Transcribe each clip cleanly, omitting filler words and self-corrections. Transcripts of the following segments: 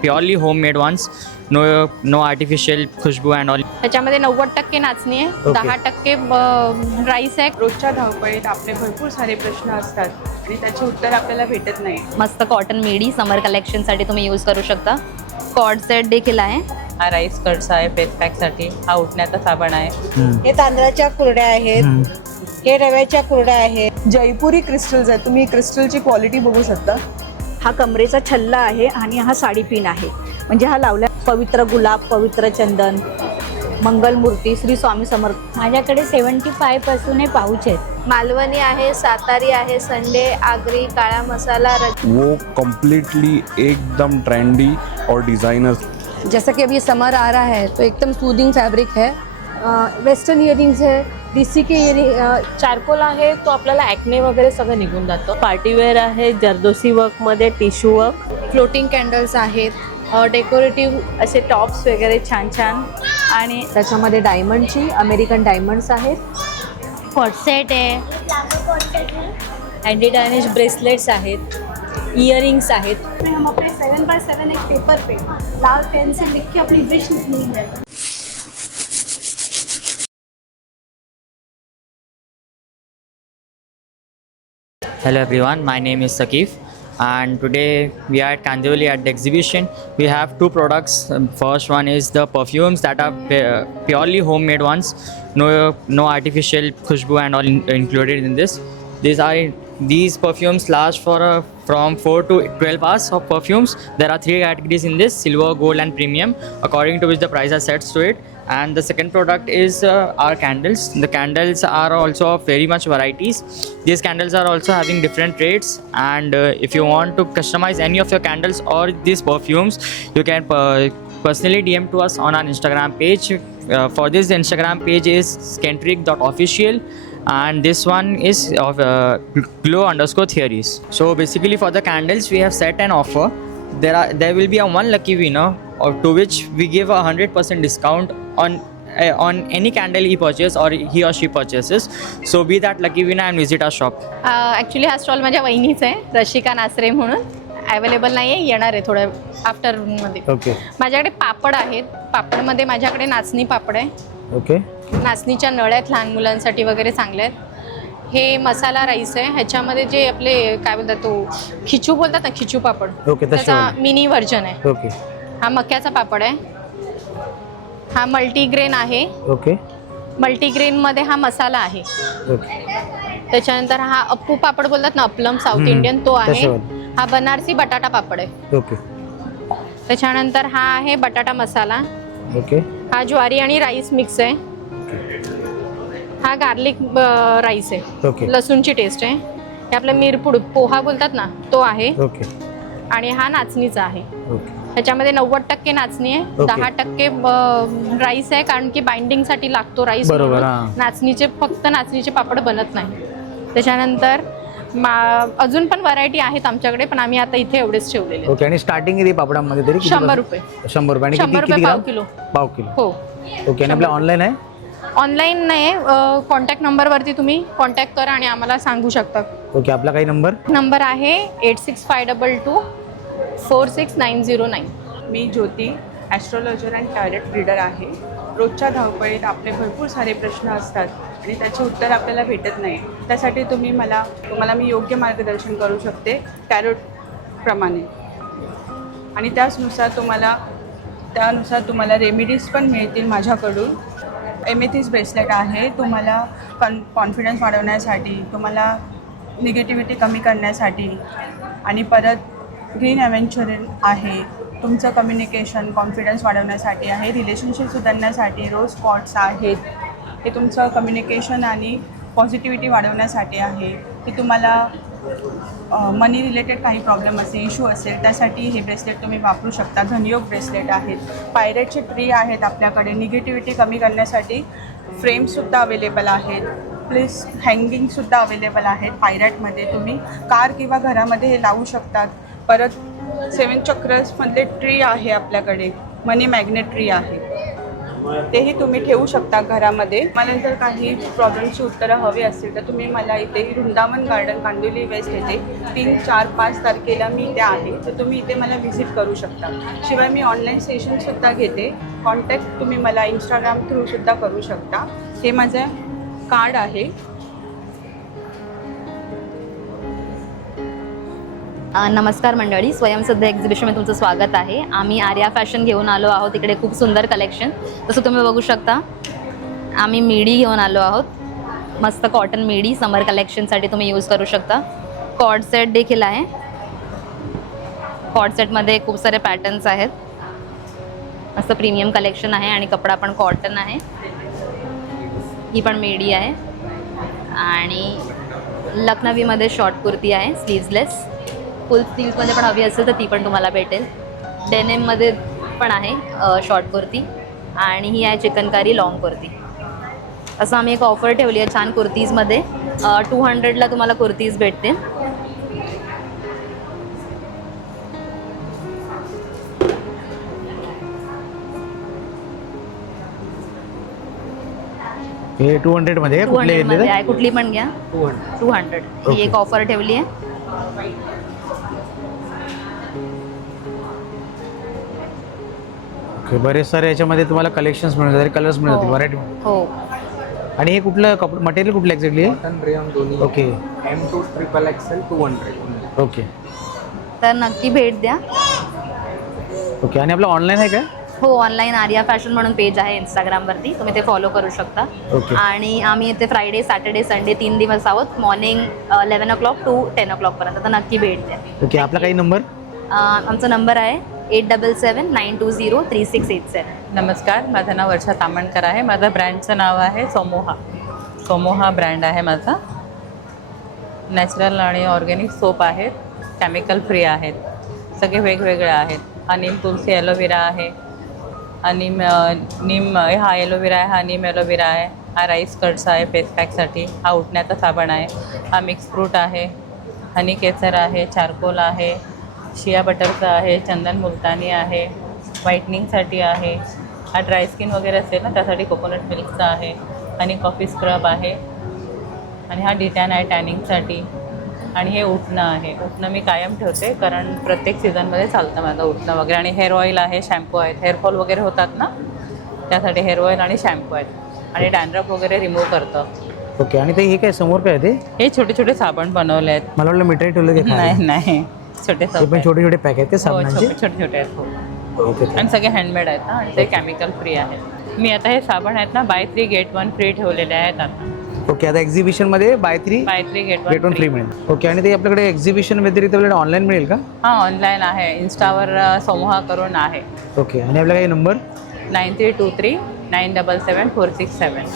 Purely homemade ones. No artificial खुशबू and all. त्याच्यामध्ये 90% नाचणी आहे, Okay. 10% राईस आहे. रोजच्या धावपळीत आपले भरपूर सारे प्रश्न असतात आणि त्याचे उत्तर आपल्याला भेटत नाही. मस्त कॉटन मेडी समर कलेक्शनसाठी तुम्ही यूज करू शकता. कॉर्ड सेट देखील आहे. हा राईस कट्स आहे फेस पॅकसाठी. हा उठण्याचा साबण आहे. हे तांदळाच्या कुरड्या आहेत, हे रव्याच्या कुरड्या आहेत. जयपुरी क्रिस्टल्स आहेत. तुम्ही क्रिस्टलची क्वालिटी बघू शकता. हा कमरेचा छल्ला आहे आणि हा साडी पिन आहे. म्हणजे हा लावल्या पवित्र गुलाब, पवित्र चंदन, मंगलमूर्ती, श्री स्वामी समर्थ. माझ्याकडे 75 पासून हे पाऊच आहेत. मालवणी आहे, सातारी आहे, संडे, आगरी, काळा मसाला. वो कम्प्लीटली एकदम ट्रेंडी और डिज़ाइनर. जैसा कि अभी समर आ रहा है तो एकदम सूदिंग फैब्रिक है. वेस्टर्न इयरिंग्स है, डीसी के इयरिंग. चारकोल आहे तो आपल्याला ॲक्ने वगैरे सगळं निघून जातं. पार्टीवेअर आहे, जरदोसी वर्कमध्ये टिश्यू वर्क. फ्लोटिंग कॅन्डल्स आहेत, डेकोरेटिव्ह असे टॉप्स वगैरे छान छान. आणि त्याच्यामध्ये डायमंडची अमेरिकन डायमंड्स आहेत. कॉटसेट आहे, अँटी डॅमेज ब्रेसलेट्स आहेत, इयरिंग्स आहेत. हम अपने 7x7 एक पेपर पे लाल पेन से लिख के अपनी विश लिखनी है. Hello everyone, my name is Sakif and today we are at Kandivali at the exhibition. We have two products. First one is the perfumes that are purely homemade ones. No artificial khushbu and all included in this. These perfumes last for from 4 to 12 hours of perfumes. There are 3 categories in this: silver, gold and premium, according to which the price are set to it. And the second product is our candles. The candles are also of very much varieties. These candles are also having different rates, and if you want to customize any of your candles or these perfumes, you can personally DM to us on our Instagram page. For this, the Instagram page is skentric.official, and this one is of glow_theories. So basically for the candles we have set an offer. There will be a one lucky winner, or to which we give a 100% discount on any candle he purchases or he or she purchases. So be that lucky winner and visit our shop. Actually हा stall माझ्या वहिनीचा आहे, रशिका नासरे म्हणून. Available नाही आहे, येणार आहे थोड्या आफ्टरमध्ये. Okay माझ्याकडे पापड आहेत. पापडमध्ये माझ्याकडे नाचणी पापड आहे. ओके. नाचणीच्या नळ्या आहेत, लहान मुलांसाठी वगैरे चांगले आहेत. हे मसाला राईस आहे. ह्याच्यामध्ये जे आपले काय बोलतात तो खिचू बोलतात ना, खिचू पापड, ओके, त्याचा मिनी व्हर्जन आहे. ओके. हा मक्याचा पापड आहे. हा मल्टीग्रेन आहे. ओके. मल्टीग्रेनमध्ये हा मसाला आहे. ओके. त्याच्यानंतर हा अप्पू पापड बोलतात ना, अपलम साऊथ इंडियन, तो आहे. हा बनारसी बटाटा पापड आहे. ओके. त्याच्यानंतर हा आहे बटाटा मसाला. ओके. हा ज्वारी आणि राईस मिक्स आहे. हा गार्लिक राईस आहे. ओके. लसूणची टेस्ट आहे. हे आपलं मिरपूड पोहा बोलतात ना, तो आहे. ओके. आणि हा नाचणीचा आहे. ओके. ह्याच्यामध्ये 90% नाचणी आहे, 10% राईस आहे, कारण की बाइंडिंगसाठी लागतो राईस. बरोबर. फक्त नाचणीचे पापड बनत नाही. त्याच्यानंतर अजून पण व्हरायटी आहेत आमच्याकडे, पण आम्ही आता इथे एवढेच ठेवलेले. ओके. आणि स्टार्टिंग किती पापडांमध्ये तरी? 100 रुपये. 100 रुपये. आणि 100 रुपये पाव किलो. पाव किलो. हो. ओके. आणि आपलं ऑनलाईन आहे? ऑनलाईन नाही, कॉन्टॅक्ट नंबरवरती तुम्ही कॉन्टॅक्ट करा आणि आम्हाला सांगू शकता. ओके. आपला काही नंबर आहे 8652 46909. मी ज्योती, ॲस्ट्रॉलॉजर अँड टॅरेट रीडर आहे. रोजच्या धावपळीत आपले भरपूर सारे प्रश्न असतात आणि त्याचे उत्तर आपल्याला भेटत नाही. त्यासाठी तुम्हाला मी योग्य मार्गदर्शन करू शकते टॅरोटप्रमाणे, आणि त्यानुसार तुम्हाला रेमेडीज पण मिळतील माझ्याकडून. एमेथिस ब्रेसलेट आहे. तुम्हाला कॉन्फिडन्स वाढवण्यासाठी, तुम्हाला निगेटिव्हिटी कमी करण्यासाठी, आणि परत ग्रीन ॲव्हेंचरिन आहे. तुमचं कम्युनिकेशन, कॉन्फिडन्स वाढवण्यासाठी आहे. रिलेशनशिप सुधारण्यासाठी रोज स्पॉट्स आहेत. हे तुमचं कम्युनिकेशन आणि पॉझिटिव्हिटी वाढवण्यासाठी आहे. की तुम्हाला मनी रिलेटेड काही प्रॉब्लेम असेल, इश्यू असेल, त्यासाठी हे ब्रेसलेट तुम्ही वापरू शकता. धनयोग ब्रेसलेट आहेत. पायरेटचे ट्री आहेत आपल्याकडे. निगेटिव्हिटी कमी करण्यासाठी फ्रेम्ससुद्धा अवेलेबल आहेत. प्लीज हँगिंगसुद्धा अवेलेबल आहेत. पायरेटमध्ये तुम्ही कार किंवा घरामध्ये हे लावू शकतात. परत 7 चक्रसमधले ट्री आहे आपल्याकडे. मनी मॅग्नेट ट्री आहे. तेही तुम्ही ठेवू शकता घरामध्ये. मला जर काही प्रॉब्लेमची उत्तरं हवी असतील तर तुम्ही मला इथे वृंदावन गार्डन कांदिवली वेस्ट येथे 3, 4, 5 तारखेला मी इथे आहे, तर तुम्ही इथे मला व्हिजिट करू शकता. शिवाय मी ऑनलाईन सेशनसुद्धा घेते. कॉन्टॅक्ट तुम्ही मला इंस्टाग्राम थ्रूसुद्धा करू शकता. हे माझं कार्ड आहे. नमस्कार मंडळी, स्वयंसिद्ध एक्झिबिशनमध्ये तुमचं स्वागत आहे. आम्ही आर्या फॅशन घेऊन आलो आहोत. इकडे खूप सुंदर कलेक्शन, जसं तुम्ही बघू शकता. आम्ही मिडी घेऊन आलो आहोत. मस्त कॉटन मिडी समर कलेक्शनसाठी तुम्ही यूज करू शकता. कॉर्ड सेट देखील आहे. कॉर्ड सेटमध्ये खूप सारे पॅटर्न्स आहेत. मस्त प्रीमियम कलेक्शन आहे आणि कपडा पण कॉटन आहे. ही पण मिडी आहे आणि लखनवीमध्ये शॉर्ट कुर्ती आहे स्लीव्सलेस. फुल स्लीव्समध्ये पण हवी असेल तर ती पण तुम्हाला भेटेल. डेनिममध्ये पण आहे शॉर्ट कुर्ती आणि ही आहे चिकनकारी लॉंग कुर्ती. असं आम्ही एक ऑफर ठेवली आहे छान कुर्तीजमध्ये. 200ला तुम्हाला कुर्तीज भेटते. हे 200 मध्ये आहे, कुठले 200 मध्ये घेतले आहे, कुठली पण घ्या. 200 ही एक ऑफर ठेवली आहे. ओके. बरेच सारे याच्यामध्ये तुम्हाला कलेक्शन्स मिळून जातील, कलर्स मिळून जातील, व्हरायटी. हो. आणि हे कुठलं मटेरियल कुठलं एक्झॅक्टली आहे? कॉटन रेयॉन दोन्ही. ओके. M2 XXL 200. ओके. तर नक्की भेट द्या. ओके. आणि आपलं ऑनलाईन आहे का? हो, ऑनलाईन आर्या फॅशन म्हणून पेज आहे इंस्टाग्रामवरती, तुम्ही ते फॉलो करू शकता. ओके. आणि आम्ही इथे फ्रायडे, सॅटर्डे, संडे 3 दिवस आहोत. मॉर्निंग 11 o'clock to 10 o'clock पर्यंत. तर नक्की भेट द्या. ओके. आपला काही नंबर? आमचा नंबर आहे 8779203687. नमस्कार, माझं नाव वर्षा तामणकर आहे. माझं ब्रँडचं नाव आहे सोमोहा. सोमोहा ब्रँड आहे माझा. नॅचरल आणि ऑर्गॅनिक सोप आहेत, केमिकल फ्री आहेत, सगळे वेगवेगळे आहेत. आणि तुलसी ॲलोवेरा आहे आणि नीम हा ॲलोवेरा आहे, हा नीम ॲलोवेरा आहे. हा राईस कट्स आहे फेस पॅकसाठी. हा उठण्याचा साबण आहे. हा मिक्स फ्रूट आहे. हनी केसर आहे, चारकोल आहे, शिया बटरचं आहे, चंदन मुलतानी आहे, व्हाईटनिंगसाठी आहे. हा ड्राय स्किन वगैरे असेल ना त्यासाठी कोकोनट मिल्कचा आहे. आणि कॉफी स्क्रब आहे. आणि हा डिटॅन आहे टॅनिंगसाठी. आणि हे उठणं आहे. उठणं मी कायम ठेवते कारण प्रत्येक सीझनमध्ये चालतं माझं उठणं वगैरे. आणि हेअर ऑइल आहे, शॅम्पू आहेत. हेअरफॉल वगैरे होतात ना त्यासाठी हेअर ऑइल आणि शॅम्पू आहेत. आणि डॅन्ड्रफ वगैरे रिमूव्ह करतं. ओके. आणि ते हे काय समोर काय ते? हे छोटे छोटे साबण बनवले आहेत. मला वाटलं मिठाई ठेवलं ते नाही नाही, छोटे ते पण छोटे छोटे पॅक आहेत ते साबणाचे? छोटे छोटे आहेत. हो. ओके. आणि सगळे हँडमेड आहेत ना आणि ते केमिकल फ्री आहेत. मी आता हे साबण आहेत ना बाय 3 get 1 फ्री ठेवलेले आहेत आता. ओके. आता एक्झिबिशनमध्ये बाय 3 get 1 फ्री मिळेल. ओके. आणि ते आपल्याकडे एक्झिबिशन व्यतिरिक्त आपल्याकडे ऑनलाईन मिळेल का? हां, ऑनलाईन आहे. इन्स्टावर समूहा करून आहे. ओके. आणि आपला काही नंबर? 9323977467.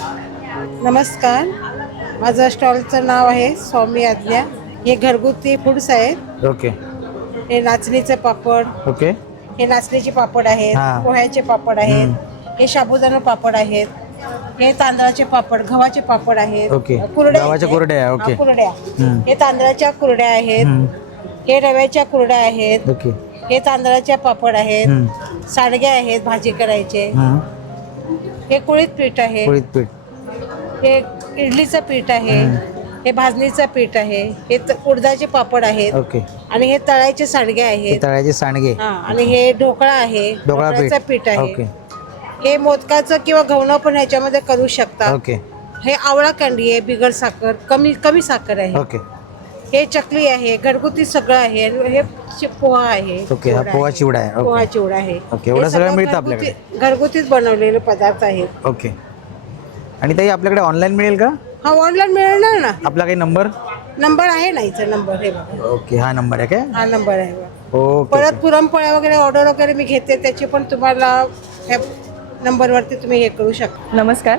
नमस्कार, माझं स्टॉलचं नाव आहे स्वामी आज्ञा. हे घरगुती फूड्स आहेत. ओके. हे नाचणीचे पापड, ओके. हे नाचणीचे पापड आहेत, हां. पोह्याचे पापड आहेत, हे साबुदाणा पापड आहेत, हे तांदळाचे पापड, गव्हाचे पापड आहेत. ओके. कुरड्या गव्हाच्या आहेत. कुरड्या, हां, ओके. कुरड्या. हम्म. हे तांदळाच्या कुरड्या आहेत. हे रव्याच्या कुरड्या आहेत. ओके. हे तांदळाच्या पापड आहेत. हम्म. सांडगे आहेत भाजी करायचे. हां. हे कुळीत पीठ आहे. पोळीत पीठ. हे इडलीचं पीठ आहे. हे भाजणीचं पीठ आहे. हे उडदाचे पापड आहेत. ओके. आणि हे तळायचे सांडगे हे आहेत. तळ्याचे सांडगे. हा, आणि हे ढोकळा आहे. ढोकळा ढोकळ्याचं पीठ आहे. ओके. हे मोदकाचं किंवा गव्हाचं पण ह्याच्यामध्ये करू शकता. ओके. हे आवळा कँडी आहे, बिगर साखर, कमी कमी साखर आहे. ओके. हे चकली आहे, घरगुती सगळं आहे. आणि हे पोहा आहे. ओके. हा पोहा चिवडा आहे. पोहा ओके. चिवडा आहे. ओके. एवढं हे सगळं मिळतं घरगुती- आपल्याकडे? घरगुतीच बनवलेले पदार्थ आहेत. ओके. आणि ताई आपल्याकडे ऑनलाईन मिळेल का? हा, ऑनलाईन मिळणार ना. आपला काही नंबर? नंबर आहे ना इथं, नंबर हे बघा. ओके. हा नंबर आहे काय? हा नंबर आहे बघा. ओके. परत पुरणपोळ्या वगैरे ऑर्डर वगैरे मी घेते, त्याची पण तुम्हाला ह्या नंबरवरती तुम्ही हे करू शकता. नमस्कार,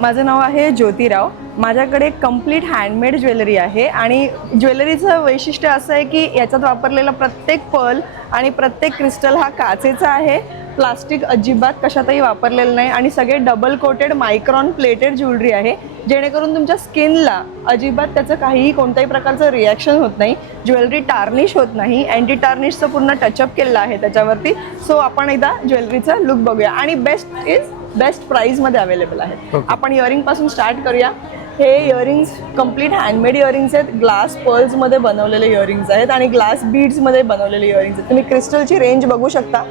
माझं नाव आहे ज्योतिराव. माझ्याकडे कंप्लीट हँडमेड ज्वेलरी आहे. आणि ज्वेलरीचं वैशिष्ट्य असं आहे की याच्यात वापरलेला प्रत्येक पर्ल आणि प्रत्येक क्रिस्टल हा काचेचा आहे. प्लास्टिक अजिबात कशातही वापरलेलं नाही. आणि सगळे double coated micron plated jewellery आहे. जेणेकरून तुमच्या स्किनला अजिबात त्याचं काहीही कोणत्याही प्रकारचं रिॲक्शन होत नाही, ज्वेलरी टार्निश होत नाही. अँटी टार्निशचं पूर्ण टचअप केलेलं आहे त्याच्यावरती. सो आपण एकदा ज्वेलरीचा लुक बघूया आणि बेस्ट प्राईजमध्ये अवेलेबल आहे. आपण इयरिंगपासून स्टार्ट करूया. हे इयरिंग्स कम्प्लीट हँडमेड इयरिंग्स आहेत. ग्लास पर्ल्समध्ये बनवलेले इयरिंग्स आहेत आणि ग्लास बीड्समध्ये बनवलेले इयरिंग्स आहेत. तुम्ही क्रिस्टलची रेंज बघू शकता.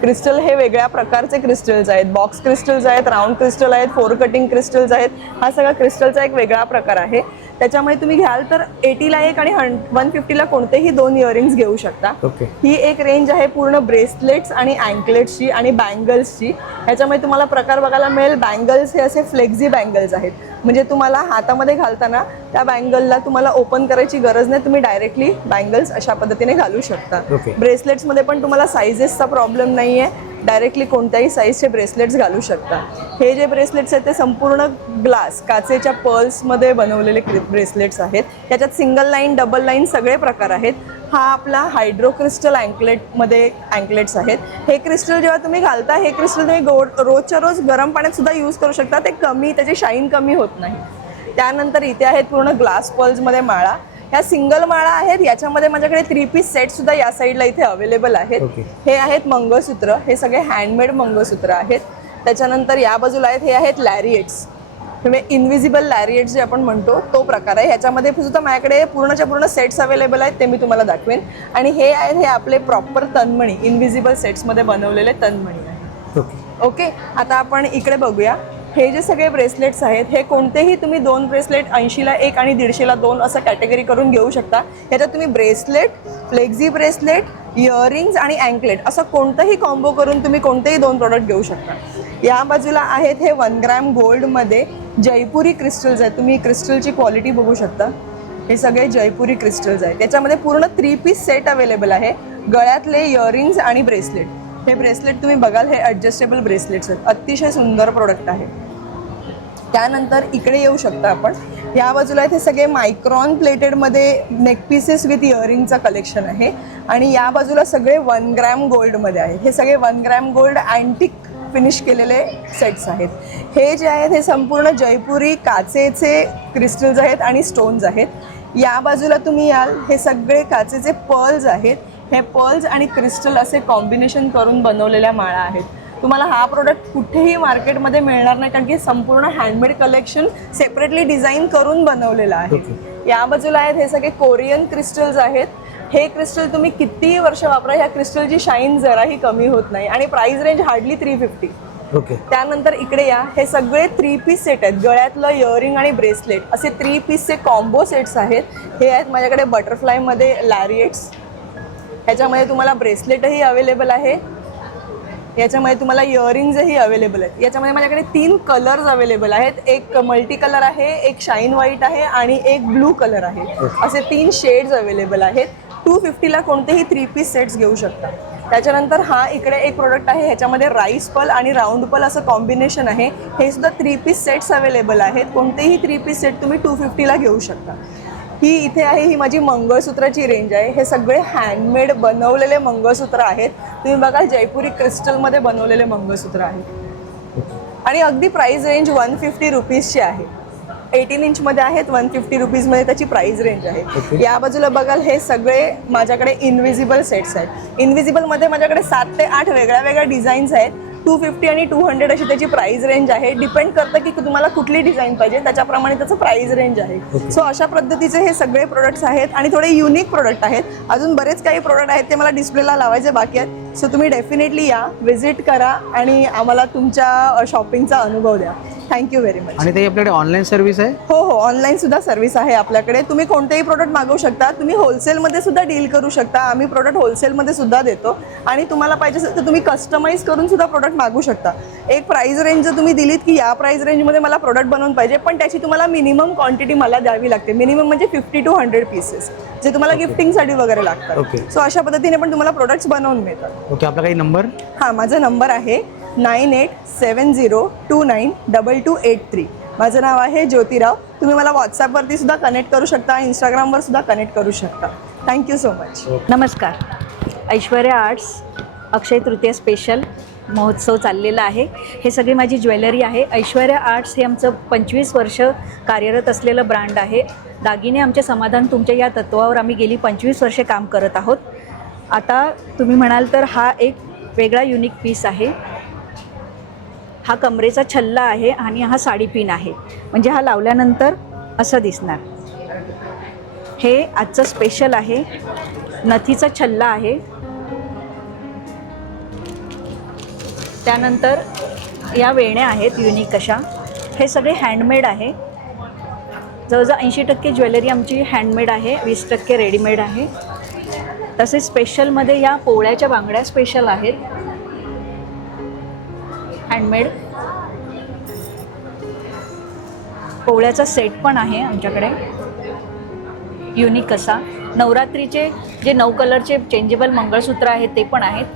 क्रिस्टल हे वेगळ्या प्रकारचे क्रिस्टल्स आहेत. बॉक्स क्रिस्टल्स आहेत, राऊंड क्रिस्टल आहेत, 4 कटिंग क्रिस्टल्स आहेत. हा सगळा क्रिस्टलचा एक वेगळा प्रकार आहे. त्याच्यामुळे तुम्ही घ्याल तर 80ला एक आणि 150ला कोणतेही 2 इयरिंग्स घेऊ शकता. ही एक रेंज आहे पूर्ण ब्रेसलेट्स आणि अँकलेट्सची आणि बँगल्सची. ह्याच्यामध्ये तुम्हाला प्रकार बघायला मिळेल. बँगल्स हे असे फ्लेक्झी बँगल्स आहेत, म्हणजे तुम्हाला हातामध्ये घालताना त्या बँगलला तुम्हाला ओपन करायची गरज नाही, तुम्ही डायरेक्टली बँगल्स अशा पद्धतीने घालू शकता. ब्रेसलेट्समध्ये पण तुम्हाला साईजेसचा प्रॉब्लेम नाही आहे, डायरेक्टली कोणत्याही साईजचे ब्रेसलेट्स घालू शकता. हे जे ब्रेसलेट्स आहेत ते संपूर्ण ग्लास काचेच्या पर्ल्समध्ये बनवलेले ब्रेसलेट्स आहेत. त्याच्यात सिंगल लाईन, डबल लाईन सगळे प्रकार आहेत. हा आपला हायड्रो क्रिस्टल अँकलेटमध्ये अँकलेट्स आहेत. हे क्रिस्टल जेव्हा तुम्ही घालता, हे क्रिस्टल तुम्ही रोजच्या रोज गरम पाण्यात सुद्धा यूज करू शकता. ते त्याची शाईन कमी होत नाही. त्यानंतर इथे आहेत पूर्ण ग्लास पर्ल्समध्ये माळा. ह्या सिंगल माळा आहेत. याच्यामध्ये माझ्याकडे 3 पीस सेट सुद्धा या साईडला इथे अवेलेबल आहेत. हे आहेत मंगळसूत्र. हे सगळे हँडमेड मंगळसूत्र आहेत. त्याच्यानंतर या बाजूला आहेत, हे आहेत लॅरिएट्स. म्हणजे इनविजिबल लॅरिएट्स जे आपण म्हणतो तो प्रकार आहे. ह्याच्यामध्ये सुद्धा माझ्याकडे पूर्णच्या पूर्ण सेट्स अवेलेबल आहेत, ते मी तुम्हाला दाखवेन. आणि हे आहेत, हे आपले प्रॉपर तन्मणी, इनविजिबल सेट्समध्ये बनवलेले तन्मणी आहेत. ओके, आता आपण इकडे बघूया. हे जे सगळे ब्रेसलेट्स आहेत, हे कोणतेही तुम्ही 2 ब्रेसलेट 80ला 1 आणि 150ला 2 असं कॅटेगरी करून घेऊ शकता. ह्याच्यात तुम्ही ब्रेसलेट, फ्लेक्झी ब्रेसलेट, इयरिंग्स आणि अँकलेट असं कोणतंही कॉम्बो करून तुम्ही कोणतेही 2 प्रोडक्ट घेऊ शकता. या बाजूला आहेत हे 1 ग्रॅम गोल्डमध्ये जयपुरी क्रिस्टल्स आहेत. तुम्ही क्रिस्टलची क्वालिटी बघू शकता. हे सगळे जयपुरी क्रिस्टल्स आहेत. त्याच्यामध्ये पूर्ण 3 पीस सेट अवेलेबल आहे. गळ्यातले इयरिंग्स आणि ब्रेसलेट. हे ब्रेसलेट तुम्ही बघाल, हे ॲडजस्टेबल ब्रेसलेट्स आहेत. अतिशय सुंदर प्रोडक्ट आहे. त्यानंतर इकडे येऊ शकता आपण. या बाजूला इथे सगळे मायक्रॉन प्लेटेडमध्ये नेक पीसेस विथ इयरिंगचं कलेक्शन आहे. आणि या बाजूला सगळे 1 ग्रॅम गोल्डमध्ये आहे. हे सगळे 1 ग्रॅम गोल्ड अँटिक फिनिश केलेले सेट्स आहेत. हे जे आहेत हे संपूर्ण जयपुरी काचेचे क्रिस्टल्स आहेत आणि स्टोन्स आहेत. या बाजूला तुम्ही याल, हे सगळे काचेचे पर्ल्स आहेत. हे पर्ल्स आणि क्रिस्टल असे कॉम्बिनेशन करून बनवलेल्या माळा आहेत. तुम्हाला हा प्रोडक्ट कुठेही मार्केटमध्ये मिळणार नाही, कारण की संपूर्ण हँडमेड कलेक्शन सेपरेटली डिझाईन करून बनवलेलं आहे. या बाजूला आहेत हे सगळे कोरियन क्रिस्टल्स आहेत. हे क्रिस्टल तुम्ही कितीही वर्ष वापरा, ह्या क्रिस्टलची शाईन जराही कमी होत नाही आणि प्राइस रेंज हार्डली 350. त्यानंतर इकडे या, हे सगळे 3 पीस सेट आहेत. गळ्यातलं इयरिंग आणि ब्रेसलेट असे 3 पीसचे कॉम्बो सेट्स आहेत. हे आहेत माझ्याकडे बटरफ्लायमध्ये लॅरिएट्स. ह्याच्यामध्ये तुम्हाला ब्रेसलेटही अवेलेबल आहे. याच्यामध्ये तुम्हाला इयरिंग्सही अवेलेबल आहेत. याच्यामध्ये माझ्याकडे 3 कलर्स अवेलेबल आहेत. एक मल्टी कलर आहे, एक शाईन व्हाईट आहे आणि एक ब्लू कलर आहे. असे 3 शेड्स अवेलेबल आहेत. 250ला कोणतेही 3 पीस सेट्स घेऊ शकता. त्याच्यानंतर हा इकडे एक प्रोडक्ट आहे. ह्याच्यामध्ये राईस पल आणि राऊंड पल असं कॉम्बिनेशन आहे. हे सुद्धा 3 पीस सेट्स अवेलेबल आहेत. कोणतेही 3 पीस सेट तुम्ही 250ला घेऊ शकता. ही इथे आहे, ही माझी मंगळसूत्राची रेंज आहे. हे सगळे हँडमेड बनवलेले मंगळसूत्र आहेत. तुम्ही बघा, जयपुरी क्रिस्टलमध्ये बनवलेले मंगळसूत्र आहेत आणि अगदी प्राइस रेंज 150 रुपीजची आहे. 18 इंचमध्ये आहेत. 150 रुपीजमध्ये त्याची प्राइस रेंज आहे. या बाजूला बघाल, हे सगळे माझ्याकडे इनविजिबल सेट्स आहेत. इनविजिबलमध्ये माझ्याकडे 7 ते 8 वेगळ्या वेगळ्या डिझाईन्स आहेत. 250 आणि 200 अशी त्याची प्राइस रेंज आहे. डिपेंड करतं की तुम्हाला कुठली डिझाईन पाहिजे, त्याच्याप्रमाणे त्याचं प्राइस रेंज आहे. सो अशा पद्धतीचे हे सगळे प्रोडक्ट्स आहेत आणि थोडे युनिक प्रोडक्ट आहेत. अजून बरेच काही प्रोडक्ट आहेत, ते मला डिस्प्लेला लावायचे बाकी आहेत. सो तुम्ही डेफिनेटली या, व्हिजिट करा आणि आम्हाला तुमच्या शॉपिंगचा अनुभव द्या. Thank you very much. आणि ते आपल्याकडे ऑनलाईन सर्व्हिस आहे? हो, ऑनलाईन सुद्धा सर्व्हिस आहे आपल्याकडे. तुम्ही कोणतेही प्रोडक्ट मागवू शकता. तुम्ही होलसेलमध्ये सुद्धा डील करू शकता. आम्ही प्रोडक्ट होलसेलमध्ये सुद्धा देतो आणि तुम्हाला पाहिजे असेल तर तुम्ही कस्टमाइज करून सुद्धा प्रोडक्ट मागू शकता. एक प्राइस रेंज जर तुम्ही दिलीत की या प्राइस रेंजमध्ये मला प्रोडक्ट बनवून पाहिजे, पण त्याची तुम्हाला मिनिमम क्वांटिटी मला द्यावी लागते. मिनिमम म्हणजे 50 to 100 पीसेस, जे तुम्हाला गिफ्टिंगसाठी वगैरे लागतात. सो अशा पद्धतीने पण तुम्हाला प्रोडक्ट्स बनवून मिळतात. ओके, आपला काही नंबर? हां, माझा नंबर आहे 9870292283. माझं नाव आहे ज्योतिराव. तुम्ही मला व्हॉट्सॲपवरती सुद्धा कनेक्ट करू शकता, इंस्टाग्रामवर सुद्धा कनेक्ट करू शकता. Thank you so much. नमस्कार. ऐश्वर्या आर्ट्स अक्षय तृतीया स्पेशल महोत्सव चाललेला आहे. हे सगळी माझी ज्वेलरी आहे. ऐश्वर्या आर्ट्स हे आमचं 25 वर्ष कार्यरत असलेलं ब्रँड आहे. दागिने आमचे समाधान तुमच्या या तत्वावर आम्ही गेली 25 वर्षे काम करत आहोत. आता तुम्ही म्हणाल तर हा एक वेगळा युनिक पीस आहे. हा कमरेचा छल्ला आहे आणि हा साडी पिन आहे. म्हणजे हा लावल्यानंतर असं दिसणार. हे आजचं स्पेशल आहे. नथीचा छल्ला आहे. त्यानंतर या वेण्या आहेत युनिक अशा. हे सगळे हँडमेड आहे. जवळजवळ 80% ज्वेलरी आमची हँडमेड आहे, 20% रेडीमेड आहे. तसेच स्पेशलमध्ये या पोळ्याच्या बांगड्या स्पेशल आहेत, हँडमेड. पोळ्याचा सेट पण आहे आमच्याकडे युनिक असा. नवरात्रीचे जे 9 कलरचे चेंजेबल मंगळसूत्र आहेत ते पण आहेत.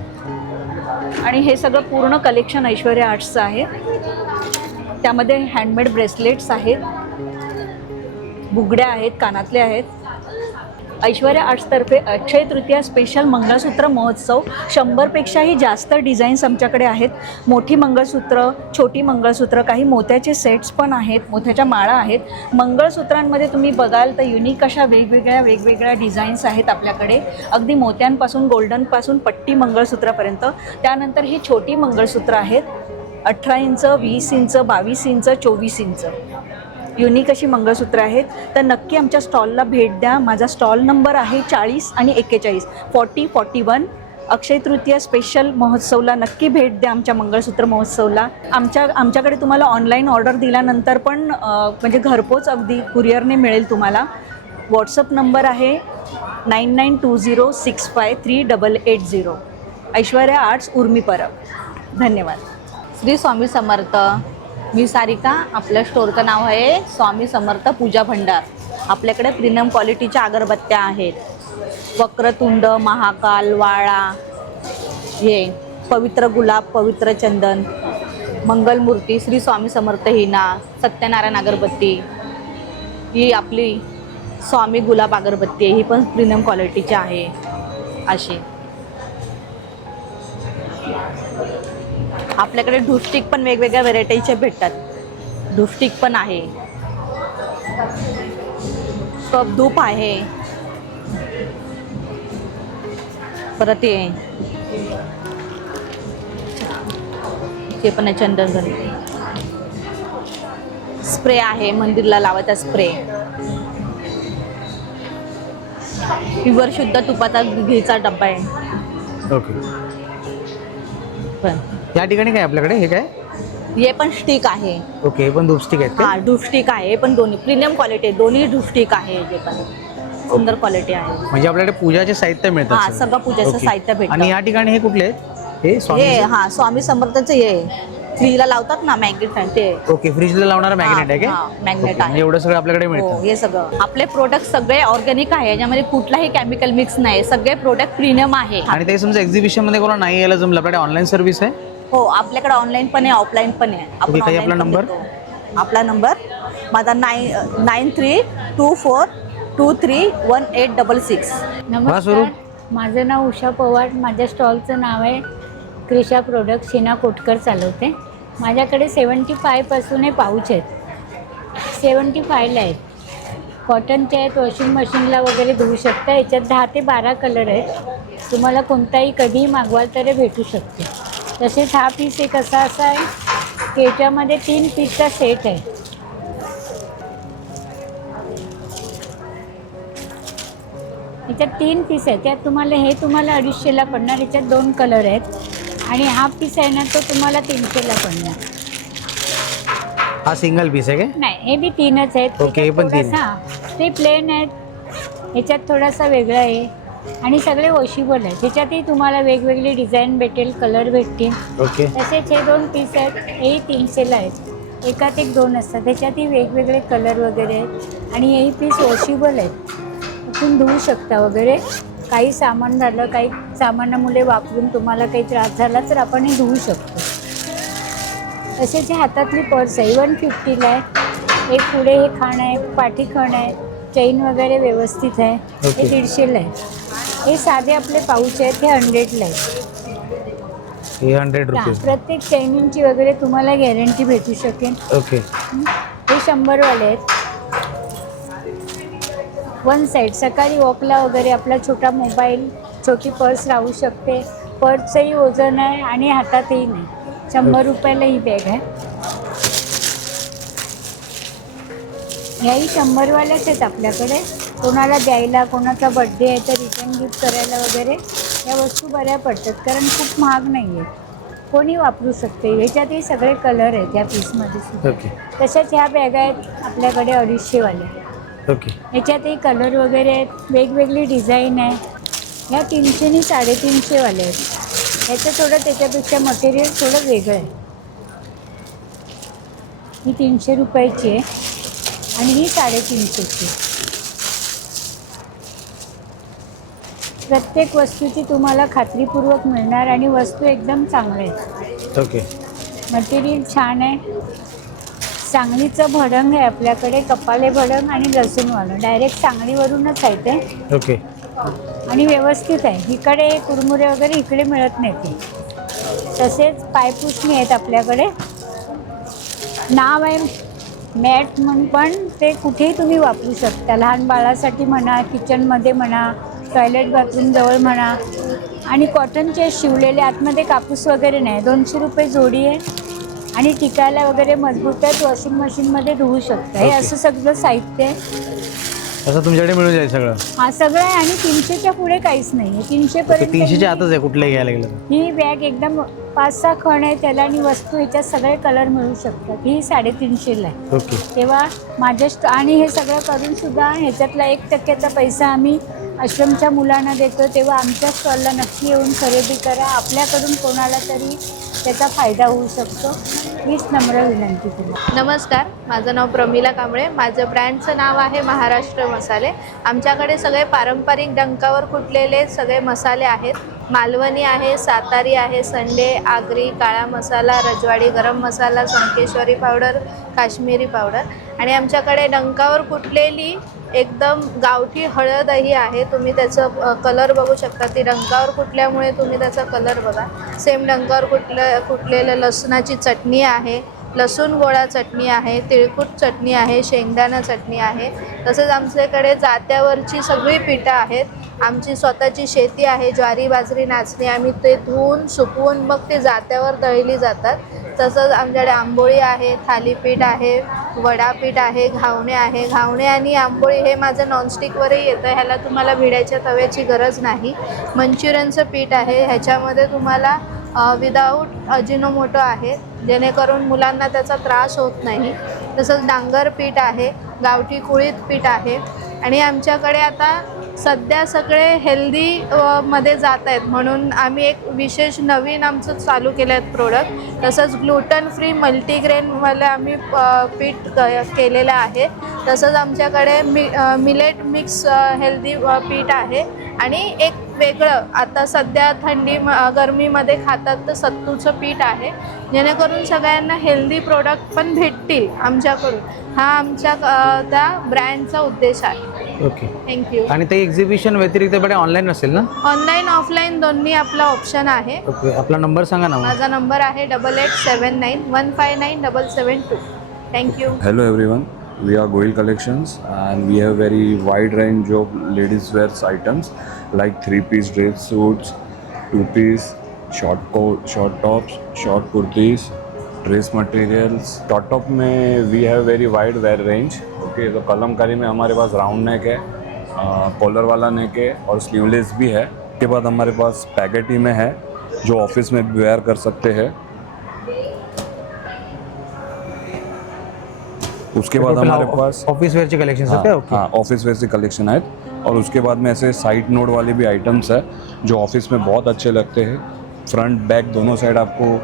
आणि हे सगळं पूर्ण कलेक्शन ऐश्वर्या आर्ट्सचं आहे. त्यामध्ये हँडमेड ब्रेसलेट्स आहेत, बुगड्या आहेत, कानातले आहेत. ऐश्वर्या आर्ट्सतर्फे अक्षय तृतीया स्पेशल मंगळसूत्र महोत्सव. 100पेक्षाही जास्त डिझाईन्स आमच्याकडे आहेत. मोठी मंगळसूत्र, छोटी मंगळसूत्र, काही मोत्याचे सेट्स पण आहेत, मोत्याच्या माळा आहेत. मंगळसूत्रांमध्ये तुम्ही बघाल तर युनिक अशा वेगवेगळ्या डिझाईन्स आहेत आपल्याकडे. अगदी मोत्यांपासून गोल्डनपासून पट्टी मंगळसूत्रापर्यंत. त्यानंतर ही छोटी मंगळसूत्र आहेत, 18 inch, 20 inch, 22 inch, 24 inch. Unique अशी मंगळसूत्र आहेत. तर नक्की आमच्या स्टॉलला भेट द्या. माझा स्टॉल नंबर आहे 40 आणि 41, 4041. अक्षय तृतीया स्पेशल महोत्सवला नक्की भेट द्या, आमच्या मंगळसूत्र महोत्सवला. आमच्याकडे तुम्हाला ऑनलाईन ऑर्डर दिल्यानंतर पण म्हणजे घरपोच अगदी कुरिअरने मिळेल तुम्हाला. व्हॉट्सअप नंबर आहे 9920653880. ऐश्वर्या आर्ट्स, उर्मी परब. धन्यवाद. श्री स्वामी समर्थ. मी सारिका. आपल्या स्टोअरचं नाव आहे स्वामी समर्थ पूजा भंडार. आपल्याकडे प्रीमियम क्वालिटीच्या अगरबत्त्या आहेत. वक्रतुंड, महाकाल, वाळा, हे पवित्र गुलाब, पवित्र चंदन, मंगलमूर्ती, श्री स्वामी समर्थ हिना, सत्यनारायण अगरबत्ती. ही आपली स्वामी गुलाब अगरबत्ती आहे, ही पण प्रीमियम क्वालिटीची आहे. अशी आपल्याकडे धूपस्टिक पण वेगवेगळ्या व्हेरायटीचे भेटतात. धूपस्टिक पण आहे, कप धूप आहे, परत ते पण आहे चंदन. स्प्रे आहे, मंदिरला लावायचा स्प्रे. प्युअर शुद्ध तुपाचा घीचा डब्बा आहे. ओके. पण या ठिकाणी काय आपल्याकडे हे काय? हे पण स्टिक आहे. ओके, हे पण धूपस्टिक आहेत का? हा, धूपस्टिक आहे. हे पण दोन्ही प्रीमियम क्वालिटी आहे. दोन्ही धूपस्टिक आहे. जे पण सुंदर क्वालिटी आहे. म्हणजे आपल्याकडे पूजाचे साहित्य मिळतात. हा, सगळं पूजेचं साहित्य भेटतं. आणि या ठिकाणी हे कुठले आहेत? हे हा स्वामी समर्थांचं हे फ्रीला लावतात ना मॅग्नेट ते. ओके, फ्रीजला लावणारा मॅग्नेट आहे का? मॅग्नेट आहे. एवढं सगळं आपल्याकडे हो, मिळतं. हे सगळं आपले प्रोडक्ट सगळे ऑर्गॅनिक आहे. याच्यामध्ये कुठलाही केमिकल मिक्स नाही. सगळे प्रोडक्ट प्रीमियम आहे. आणि ते समजा एक्झिबिशन मध्ये कोणा नाही यायला जमलं, आपल्याकडे ऑनलाईन सर्व्हिस आहे? हो, आपल्याकडे ऑनलाईन पण आहे, ऑफलाईन पण आहे. आपण आपला नंबर? आपला नंबर माझा 9324231866. नमस्कार, माझं नाव उषा पवार. माझ्या स्टॉलचं नाव आहे क्रिशा प्रोडक्ट. शीना कोटकर चालवते. माझ्याकडे 75 हे पाऊच आहेत. 75ला आहेत. कॉटनचे आहेत, वॉशिंग मशीनला वगैरे धुवू शकता. याच्यात 10 ते 12 कलर आहेत. तुम्हाला कोणताही कधीही मागवाल तरी भेटू शकते. तसेच हा पीस एक असा आहे की याच्यामध्ये 3 पीसचा सेट आहे. याच्यात 3 पीस आहेत. त्यात तुम्हाला 250ला पडणार. याच्यात 2 कलर आहेत. आणि हा पीस आहे ना, तो तुम्हाला 300ला पडणार. हा सिंगल पीस आहे का? नाही, हे बी 3च आहेत. ओके, हे पण 3. ते प्लेन आहेत. ह्याच्यात थोडासा वेगळा आहे. आणि सगळे वॉशिबल आहेत. ह्याच्यातही तुम्हाला वेगवेगळी डिझाईन भेटेल, कलर भेटतील. ओके. तसेच हे 2 पीस आहेत. हेही 300ला आहेत. एकात एक 2 असतात. त्याच्यातही वेगवेगळे कलर वगैरे आहेत. आणि हेही पीस वॉशिबल आहेत. इथून धुवू शकता वगैरे. काही सामान झालं, काही सामानामुळे वापरून तुम्हाला काही त्रास झाला तर आपण हे धुवू शकतो. तसेच हे हातातली पर्स आहे, 150ला आहे. एक पुढे हे खाण आहे, पाठी खण आहे, चेन वगैरे व्यवस्थित आहे. हे 150ला आहे. हे साधे आपले पाऊच आहेत, हे 100ला आहेत. हे 100 रुपीज. प्रत्येक चैनींची वगैरे तुम्हाला गॅरंटी भेटू शकेल. ओके. हे 100 वाले आहेत. वन साईड सकाळी वॉकला वगैरे आपला छोटा मोबाईल, छोटी पर्स राहू शकते. पर्सचंही वजन आहे आणि हातातही नाही. 100 रुपयाला ही बॅग आहे. ह्याही 100 वाल्याच आहेत आपल्याकडे. कोणाला द्यायला, कोणाचा बड्डे आहे तर रिटर्न गिफ्ट करायला वगैरे या वस्तू बऱ्या पडतात, कारण खूप महाग नाही आहे. कोणी वापरू शकते. ह्याच्यातही सगळे कलर आहेत या पीसमध्ये सुद्धा. ओके. तशाच ह्या बॅग आहेत आपल्याकडे 250 वाल्या. ओके. ह्याच्यातही कलर वगैरे आहेत, वेगवेगळी डिझाईन आहे. ह्या 300 आणि 350 वाले आहेत. ह्याचं थोडं त्याच्यापेक्षा मटेरियल थोडं वेगळं आहे. ही 300 रुपयाची आहे आणि ही 350ची. प्रत्येक वस्तूची तुम्हाला खात्रीपूर्वक मिळणार आणि वस्तू एकदम चांगल्या आहेत. ओके. मटेरियल छान आहे. सांगलीचं भडंग आहे आपल्याकडे, कपाले भडंग आणि लसूणवालं. डायरेक्ट सांगलीवरूनच आहे ते. ओके. आणि व्यवस्थित आहे. इकडे कुरमुरे वगैरे इकडे मिळत नाही ते. तसेच पायपुसणी आहेत आपल्याकडे. नाव आहे मॅट म्हणून, पण ते कुठेही तुम्ही वापरू शकता. लहान बाळासाठी म्हणा, किचनमध्ये म्हणा, टॉयलेट बाथरूमजवळ म्हणा. आणि कॉटनचे शिवलेले, आतमध्ये कापूस वगैरे नाही. 200 रुपये जोडी आहे आणि टिकायला वगैरे मजबूत आहेत. वॉशिंग मशीनमध्ये धुवू शकता. हे असं सगळं साहित्य आहे. असं तुमच्याकडे मिळून जाईल सगळं. हा सगळं आहे आणि 300च्या पुढे काहीच नाही आहे. 300 पर्यंत 300च्या आतच आहे कुठलंही घ्यायला गेलं. ही बॅग एकदम 5-6 खण आहे त्याला आणि वस्तू ह्याच्यात सगळे कलर मिळू शकतात. ही 350ला आहे. ओके. तेव्हा माझ्या आणि हे सगळं करून सुद्धा ह्याच्यातला 1% पैसा आम्ही आश्रमच्या मुलांना देतो. तेव्हा आमच्या स्टॉलला नक्की येऊन खरेदी करा. आपल्याकडून कोणाला तरी त्याचा फायदा होऊ शकतो. हीच नम्र विनंती तुला. नमस्कार, माझं नाव प्रमिला कांबळे. माझं ब्रँडचं नाव आहे महाराष्ट्र मसाले. आमच्याकडे सगळे पारंपरिक डंकावर कुटलेले सगळे मसाले आहेत. मालवणी आहे, सातारी आहे, संडे, आगरी, काळा मसाला, रजवाडी गरम मसाला, संकेश्वरी पावडर, काश्मीरी पावडर. आणि आमच्याकडे डंकावर कुटलेली एकदम गावठी हळदही आहे. तुम्ही त्याचं कलर बघू शकता. ती डंकावर कुटल्यामुळे तुम्ही त्याचा कलर बघा. सेम डंकावर कुटलेलं लसणाची चटणी आहे, लसूण गोळा चटणी आहे, तिळकुट चटणी आहे, शेंगदाणा चटणी आहे. तसंच आमच्याकडे जात्यावरची सगळी पिठं आहेत. आमची स्वतःची शेती आहे. ज्वारी, बाजरी, नाचणी. आम्ही ते धुवून सुकवून मग ते जात्यावर दळली जातात. तसंच आमच्याकडे आंबोळी आहे, थालीपीठ आहे, वडापीठ आहे, घावणे आहे. घावणे आणि आंबोळी हे माझं नॉनस्टिकवरही येतं. ह्याला तुम्हाला भिड्याच्या तव्याची गरज नाही. मंचुरियनचं पीठ आहे. ह्याच्यामध्ये तुम्हाला विदाऊट अजिनोमोटो आहे, जेणेकरून मुलांना त्याचा त्रास होत नाही. तसंच डांगर पीठ आहे, गावठी कुळीत पीठ आहे. आणि आमच्याकडे आता सध्या सगळे हेल्दी मध्ये जात आहेत, म्हणून आम्ही एक विशेष नवीन आमचं चालू केलं आहेत प्रोडक्ट. तसंच ग्लुटन फ्री मल्टीग्रेनवाले आम्ही पीठ केलेलं आहे. तसंच आमच्याकडे मिलेट मिक्स हेल्दी पीठ आहे. आणि एक वेगळं आता सध्या गरमीमध्ये खातात तर सत्तूचं पीठ आहे, जेणेकरून सगळ्यांना हेल्दी प्रोडक्ट पण भेटतील आमच्याकडून. हा आमच्या त्या ब्रँडचा उद्देश आहे. ओके. थँक्यू. आणि ते एक्झिबिशन व्यतिरिक्त ऑनलाईन असेल ना? ऑनलाईन ऑफलाईन दोन्ही आपला ऑप्शन आहे. ओके. आपला नंबर सांगा ना. माझा नंबर आहे 8879159772. Thank you. Hello everyone, we are Goyal Collections and we have very wide range of ladies wears items like 3-piece dress suits, 2-piece, short coat, short tops, short kurtis, dress materials. Short top में we have very wide wear range. Okay, तो कलमकारी में हमारे pass round neck है, collar वाला neck है और sleeveless भी है. उसके बाद हमारे पास पैकेटी में है जो ऑफिस में भी वेयर कर सकते हैं. उसके बाद हमारे पास ऑफिस वेअरचे कलेक्शन हाँ, आहेत. ओके. हाँ, ऑफिस वेयर से कलेक्शन है. और उसके बाद में ऐसे साइड नोड वाले भी आइटम्स है जो ऑफिस में बहुत अच्छे लगते हैं. फ्रंट बैक दोनों साइड आपको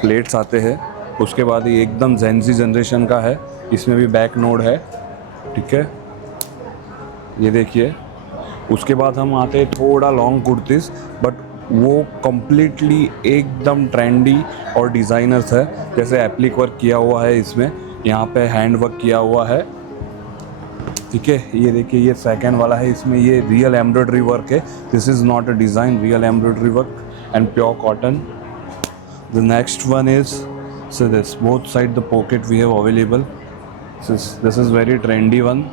प्लेट्स आते हैं. उसके बाद ये एकदम जेनजी जनरेशन का है. इसमें भी बैक नोड है. ठीक है, ये देखिए. उसके बाद हम आते हैं थोड़ा लॉन्ग कुर्तीज़, बट वो कम्प्लीटली एकदम ट्रेंडी और डिज़ाइनर्स है. जैसे एप्लिक वर्क किया हुआ है, इसमें यहाँ पे हैंड वर्क किया हुआ है. ठीक है, ये देखिए, ये सेकंड वाला है. इसमें ये रियल एम्ब्रॉयडरी वर्क है. This is not a design, real embroidery work. and pure cotton. The next one is, so this both side the pocket we have available. This is very trendy one.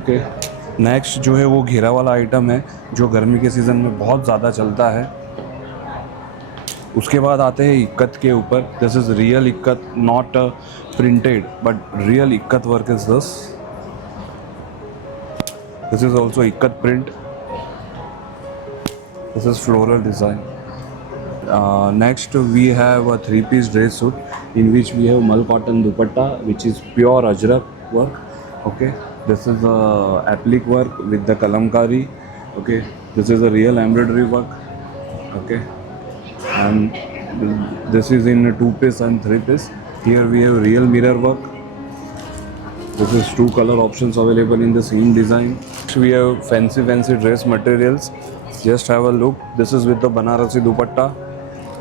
Okay. Next जो है वो घेरा वाला item है जो गर्मी के season में बहुत ज़्यादा चलता है. उसके बाद आते हैं इक्कत के ऊपर. This is real ikat, not printed but real ikat work is this. This is also ikat print. This is floral design. Next we have a 3-piece dress suit in which we have mal cotton dupatta which is pure ajrak work. Okay, this is a applique work with the kalamkari. Okay, this is a real embroidery work. Okay, and this is in 2-piece and 3-piece. Here we have real mirror work. This is 2 color options available in the same design. We have fancy dress materials. Just have a look. This is with the Banarasi dupatta.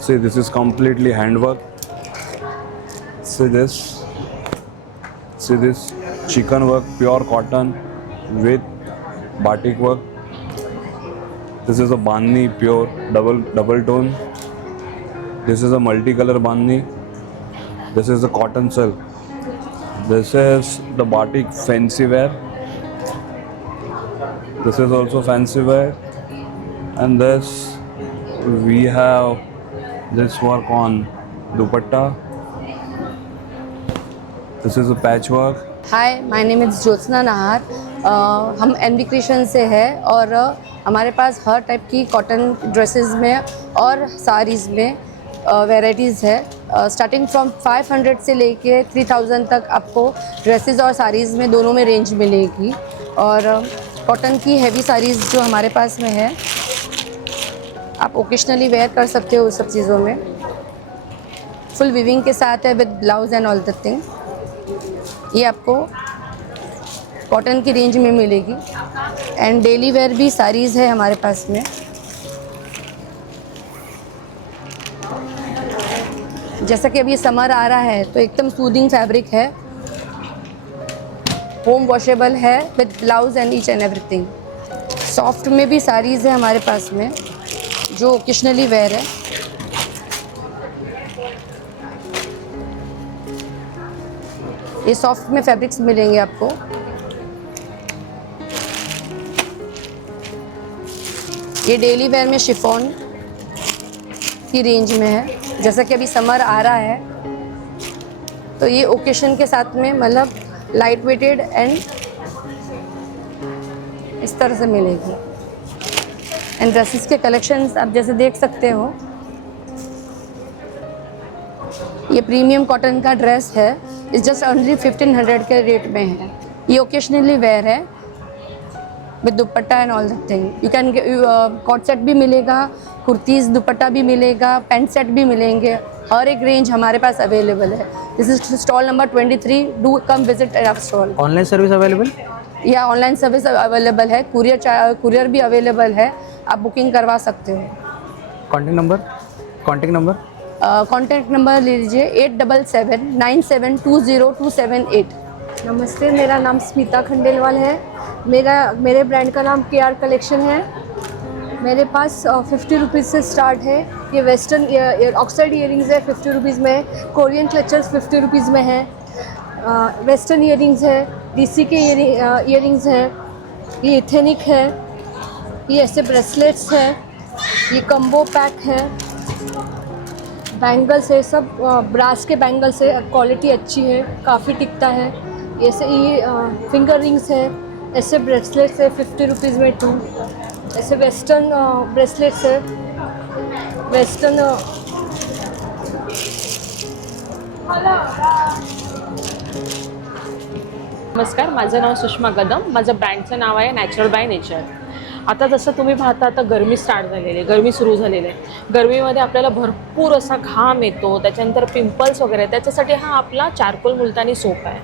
See, this is completely handwork. See this chicken work, pure cotton with batik work. This is a bandhni, pure double tone. This is a multicolor bandhni. This is the cotton silk. This is the batik fancy wear. This is also fancy wear. And this we have this work on dupatta. This is a patchwork. Hi, my name is Jyotsna Nahar. हम NB creation से है और हमारे पास हर type की cotton dresses में और साड़ीज़ में वैराइटीज़ है. स्टार्टिंग फ्रॉम 500 से लेके 3000 तक आपको ड्रेसेस और साड़ीज़ में दोनों में रेंज मिलेगी. और कॉटन की हैवी साड़ीज़ जो हमारे पास में है आप ओकेशनली वेयर कर सकते हो. उस सब चीज़ों में फुल विविंग के साथ है विद blouse end all the thing. ये आपको कॉटन की रेंज में मिलेगी. एंड डेली वेयर भी साड़ीज़ है हमारे पास में. जैसा कि अभी समर आ रहा है तो एकदम सूदिंग फैब्रिक है, होम वॉशेबल है विद blouse end each end everything. Soft में भी साड़ीज़ है हमारे पास में जो ओकेशनली वेयर है. ये सॉफ्ट में फैब्रिक्स मिलेंगे आपको. ये डेली वेयर में शिफॉन की रेंज में है. जैसा कि अभी समर आ रहा है तो ये ओकेशन के साथ में मतलब लाइट वेटेड एंड इस तरह से मिलेगी. एंड ड्रेसेस के कलेक्शंस आप जैसे देख सकते हो. ये प्रीमियम कॉटन का ड्रेस है. इस जस्ट ओनली 1500 के रेट में है. ये ओकेशनली वेयर है with dupatta and all that thing. You can cot set भी मिलेगा, कुर्तीज़ दुपट्टा भी मिलेगा, पैंट सेट भी मिलेंगे. हर एक रेंज हमारे पास अवेलेबल है. This is stall number 23. Do come visit our stall. Online service available या ऑनलाइन सर्विस अवेलेबल है. कुरियर भी अवेलेबल है. आप बुकिंग करवा सकते हो. कॉन्टेक्ट नंबर ले लीजिए 8779720278. नमस्ते, मेरा नाम स्मिता खंडेलवाल है. मेरे ब्रांड का नाम KR कलेक्शन है. मेरे पास 50 रुपीज़ से स्टार्ट है. ये वेस्टर्न ऑक्साइड ईयरिंग्स है 50 रुपीज़ में. कोरियन क्लचर्स 50 रुपीज़ में है. वेस्टर्न ईयरिंग्स है. DC के ईयरिंग्स हैं. ये इथेनिक है. ये ऐसे ब्रेसलेट्स है. ये कम्बो पैक है. बैंगल्स है, सब ब्रास के बैंगल्स है. क्वालिटी अच्छी है, काफ़ी टिकता है. ऐसे ये फिंगर रिंग्स है. ऐसे ब्रेसलेट्स है 50 रुपीज़ में 2. ऐसे वेस्टर्न ब्रेसलेट्स है. वेस्टर्न नमस्कार, माझं नाव सुषमा कदम. माझं ब्रँडचं नाव आहे नॅचरल बाय नेचर. आता जसं तुम्ही पाहता आता गरमी स्टार्ट झालेली आहे, गरमी सुरू झालेली आहे. गरमीमध्ये आपल्याला भरपूर असा घाम येतो, त्याच्यानंतर पिंपल्स वगैरे. त्याच्यासाठी हा आपला चारकोल मुलतानी सोप आहे.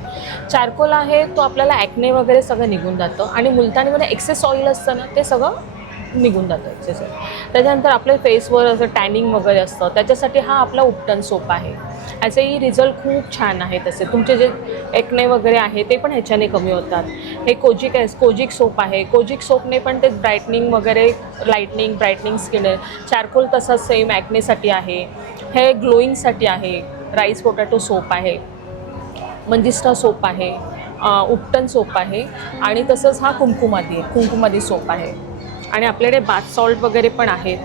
चारकोल आहे तो आपल्याला ॲक्ने वगैरे सगळं निघून जातं आणि मुलतानीमध्ये एक्सेस ऑइल असतं ना ते सगळं निघून जातं एक्सेस. त्याच्यानंतर आपल्या फेसवर असं टॅनिंग वगैरे असतं त्याच्यासाठी हा आपला उपटन सोप आहे. याचेही रिझल्ट खूप छान आहे. तसे तुमचे जे एक्ने वगैरे आहे ते पण ह्याच्याने कमी होतात. हे कोजिक सोप आहे. कोजिक सोपने पण ते ब्राईटनिंग वगैरे, लाईटनिंग, ब्राईटनिंग स्किन आहे. चारकोल तसंच सेम ॲक्नेसाठी आहे. हे ग्लोईंगसाठी आहे. राईस पोटॅटो सोप आहे. मंजिस्टा सोप आहे. उपटन सोप आहे. आणि तसंच हा कुंकुमादी सोप आहे. आणि आपल्याकडे बाथ सॉल्ट वगैरे पण आहेत.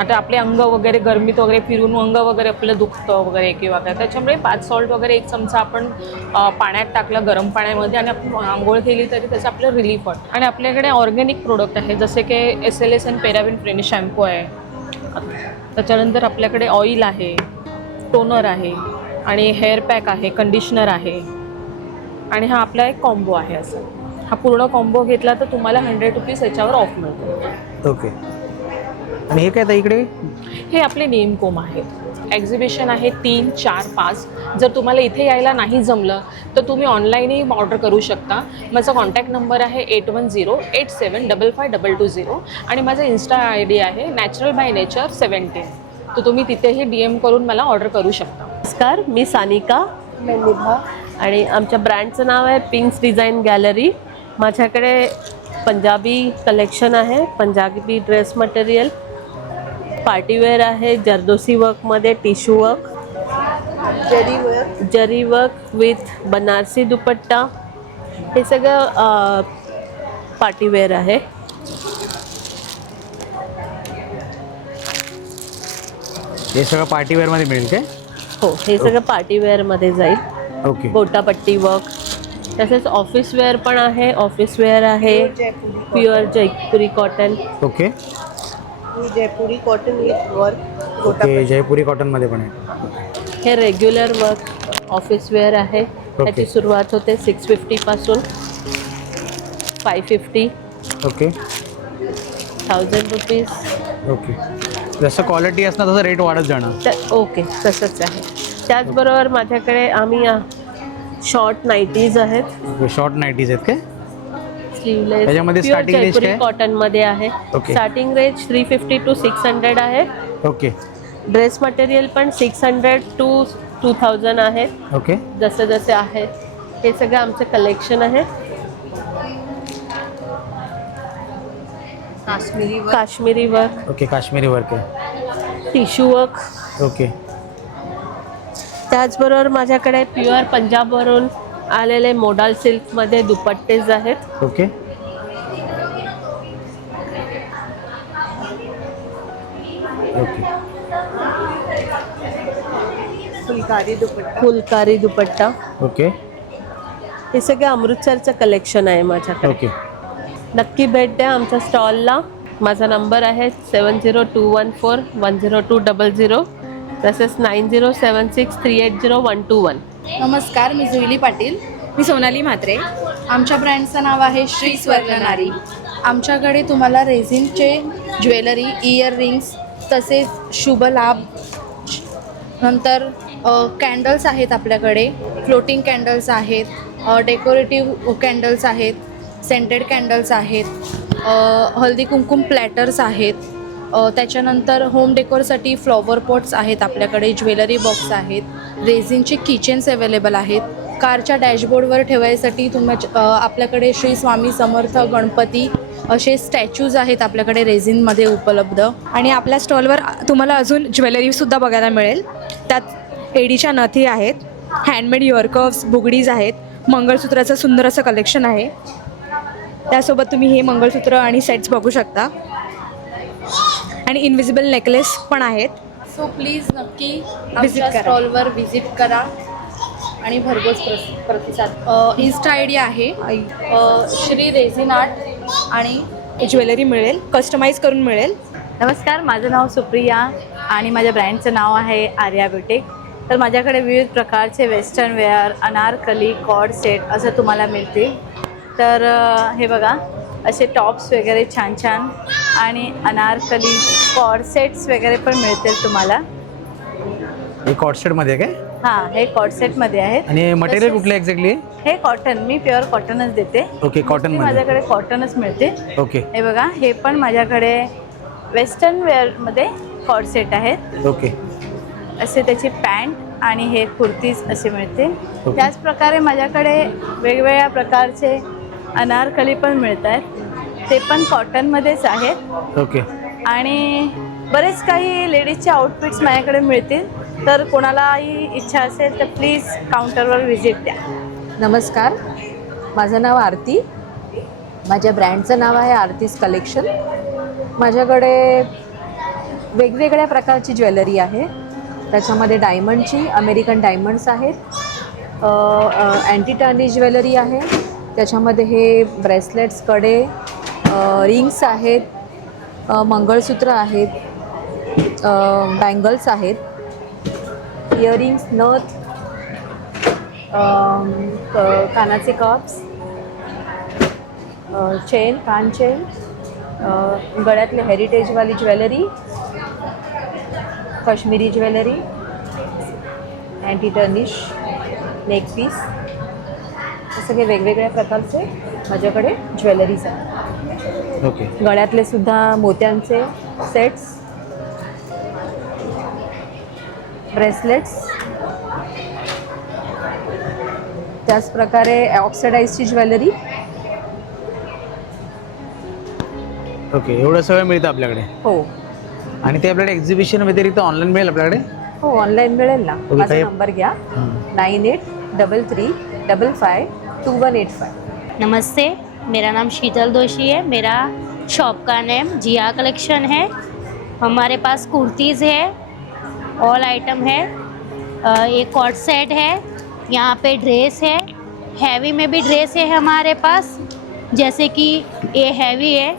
आता आपले अंग वगैरे गरमीत वगैरे फिरून अंग वगैरे आपलं दुखतं वगैरे किंवा काय, त्याच्यामुळे बाथ सॉल्ट वगैरे 1 चमचा आपण पाण्यात टाकलं गरम पाण्यामध्ये आणि आपण आंघोळ केली तरी त्याचं आपलं रिलीफ होतं. आणि आपल्याकडे ऑर्गॅनिक प्रोडक्ट आहे, जसे की SLS आणि पॅराबेन फ्री शॅम्पू आहे. त्याच्यानंतर आपल्याकडे ऑइल आहे, टोनर आहे आणि हेअर पॅक आहे, कंडिशनर आहे. आणि हा आपला एक कॉम्बो आहे. असं हा पूर्ण कॉम्बो घेतला तर तुम्हाला 100 रुपीज याच्यावर ऑफ मिळतो. ओके. आणि हे काय आता इकडे? हे आपले नेम कोम आहेत. एक्झिबिशन आहे 3, 4, 5. जर तुम्हाला इथे यायला नाही जमलं तर तुम्ही ऑनलाईनही ऑर्डर करू शकता. माझा कॉन्टॅक्ट नंबर आहे 8108755220 आणि माझा इन्स्टा ID आहे नॅचरल बाय नेचर 17. तर तुम्ही तिथेही DM करून मला ऑर्डर करू शकता. नमस्कार, मी सानिका मेंढिभा आणि आमच्या ब्रँडचं नाव आहे पिंक्स डिझाईन गॅलरी. माझ्याकडे पंजाबी कलेक्शन आहे, पंजाबी ड्रेस मटेरियल, पार्टीवेअर आहे, जरदोसी वर्कमध्ये, टिश्यू वर्क, जरी वर्क विथ बनारसी दुपट्टा, हे सगळं पार्टीवेअर आहे. हे सगळं पार्टीवेअरमध्ये मिळेल काय? हो, हे सगळं पार्टीवेअरमध्ये जाईल. ओके. गोटापट्टी वर्क. तसेच ऑफिस वेअर पण आहे. ऑफिस वेअर आहे pure Jaipuri cotton. Okay. Jaipuri cotton with work. Okay, Jaipuri कॉटनमध्ये पण आहे. हे रेग्युलर वर्क ऑफिस वेअर आहे. त्याची सुरुवात होते 650 पासून 550. ओके. 1000 रुपीज. ओके. जसं क्वालिटी असणार तसं रेट वाढत जाणार. ओके, तसंच आहे. त्याचबरोबर माझ्याकडे आम्ही शॉर्ट नाईटीज आहेत. शॉर्ट नाईटीज आहेत काय? स्लीवलेस, त्याच्यामध्ये स्टार्टिंग रेंज काय? कॉटनमध्ये आहे. स्टार्टिंग रेंज 350 to 600 आहे. ओके. ड्रेस मटेरियल पण 600 to 2000 आहे. ओके. जसे जसे आहे हे सगळं आमचं कलेक्शन आहे. Kashmiri work. Okay, Kashmiri work आहे. Tissue work. ओके. त्याचबरोबर माझ्याकडे प्युअर पंजाबवरून आलेले मोडाल सिल्कमध्ये दुपट्टेज आहेत. Okay. Okay. Phulkari dupatta. Okay. हे सगळं अमृतसरचं कलेक्शन आहे माझ्याकडे. ओके. नक्की भेट द्या आमच्या स्टॉलला. माझा नंबर आहे 7021410200. तसेच 9076380121. नमस्कार, मी जुईली पाटील. मी सोनाली म्हात्रे. आमच्या ब्रँडचं नाव आहे श्री स्वर्णनारी. आमच्याकडे तुम्हाला रेझिनचे ज्वेलरी, इयररिंग्स, तसेच शुभलाभ, नंतर कॅन्डल्स आहेत आपल्याकडे. फ्लोटिंग कॅन्डल्स आहेत, डेकोरेटिव्ह कॅन्डल्स आहेत, सेंटेड कॅन्डल्स आहेत, हळदी कुंकुम प्लॅटर्स आहेत. त्याच्यानंतर होम डेकोरसाठी फ्लॉवर पॉट्स आहेत आपल्याकडे, ज्वेलरी बॉक्स आहेत, रेझिनचे किचन्स अवेलेबल आहेत. कारच्या डॅशबोर्डवर ठेवायसाठी आपल्याकडे श्री स्वामी समर्थ, गणपती असे स्टॅच्यूज आहेत आपल्याकडे रेझिनमध्ये उपलब्ध. आणि आपल्या स्टॉलवर तुम्हाला अजून ज्वेलरीसुद्धा बघायला मिळेल. त्यात एडीच्या नथी आहेत, हँडमेड इयरकफ्स, बुगडीज आहेत, मंगळसूत्राचं सुंदर असं कलेक्शन आहे. त्यासोबत तुम्ही हे मंगळसूत्र आणि सेट्स बघू शकता. आणि इनविजिबल नेकलेस पण आहेत. सो प्लीज नक्की आमच्या स्टॉलवर व्हिजिट करा आणि भरघोस प्रतिसाद. इन्स्टा ID आहे श्री रेझिन आर्ट आणि ज्वेलरी मिळेल, कस्टमाइज करून मिळेल. नमस्कार, माझं नाव सुप्रिया आणि माझ्या ब्रँडचं नाव आहे आर्या ब्युटिक. तर माझ्याकडे विविध प्रकारचे western wear, anarkali, cord set असं तुम्हाला मिळतील. तर हे बघा, असे टॉप्स वगैरे छान छान आणि अनारकली कॉर्ड सेट्स वगैरे पण मिळतील तुम्हाला. हे कॉर्ड सेटमध्ये काय? हां, हे कॉर्ड सेटमध्ये आहेत. आणि मटेरियल कुठलं एक्झॅक्टली? हे कॉटन, मी प्युअर कॉटनच देते. ओके, कॉटन माझ्याकडे कॉटनच मिळते. ओके. हे बघा, हे पण माझ्याकडे वेस्टर्न वेअरमध्ये कॉर्ड सेट आहेत. ओके. असे त्याची पॅन्ट आणि हे कुर्तीज असे मिळते. त्याचप्रकारे माझ्याकडे वेगवेगळ्या प्रकारचे अनारकली पण मिळत आहेत, ते पण कॉटनमध्येच आहेत. ओके. आणि बरेच काही लेडीजचे आउटफिट्स माझ्याकडे मिळतील, तर कोणालाही इच्छा असेल तर प्लीज काउंटरवर व्हिजिट द्या. नमस्कार, माझं नाव आरती. माझ्या ब्रँडचं नाव आहे आरतीज कलेक्शन. माझ्याकडे वेगवेगळ्या प्रकारची ज्वेलरी आहे. त्याच्यामध्ये डायमंडची अमेरिकन डायमंड्स आहेत, अँटी टार्निश ज्वेलरी आहे, त्याच्यामध्ये हे ब्रेसलेट्स, कडे, रिंग्स आहेत, मंगळसूत्र आहेत, बँगल्स आहेत, इयरिंग्स, नथ, कानाचे कप्स, चेन, कान चेन, गळ्यातले हेरिटेजवाली jewellery, Kashmiri jewellery, anti tarnish, neck piece, हे सगळे वेगवेगळ्या प्रकारचे माझ्याकडे ज्वेलरीज आहेत. ओके. गळ्यातले सुद्धा मोत्यांचे सेट्स, ब्रेसलेट्स, त्याचप्रकारे ऑक्सिडाईजची ज्वेलरी. ओके, एवढं सगळं मिळतं आपल्याकडे. हो. आणि ते आपल्याकडे एक्झिबिशन व्यतिरिक्त ऑनलाईन मिळेल आपल्याकडे? हो, ऑनलाईन मिळेल ना. ओके, माझा काही- नंबर घ्या, 9833555185. नमस्ते, मेरा नाम शीतल दोषी है. मेरा शॉप का नेम जिया कलेक्शन है. हमारे पास कुर्तीज़ है, ऑल आइटम है, एक कॉट सेट है, यहाँ पे ड्रेस है, हैवी में भी ड्रेस है हमारे पास, जैसे कि ये हैवी है,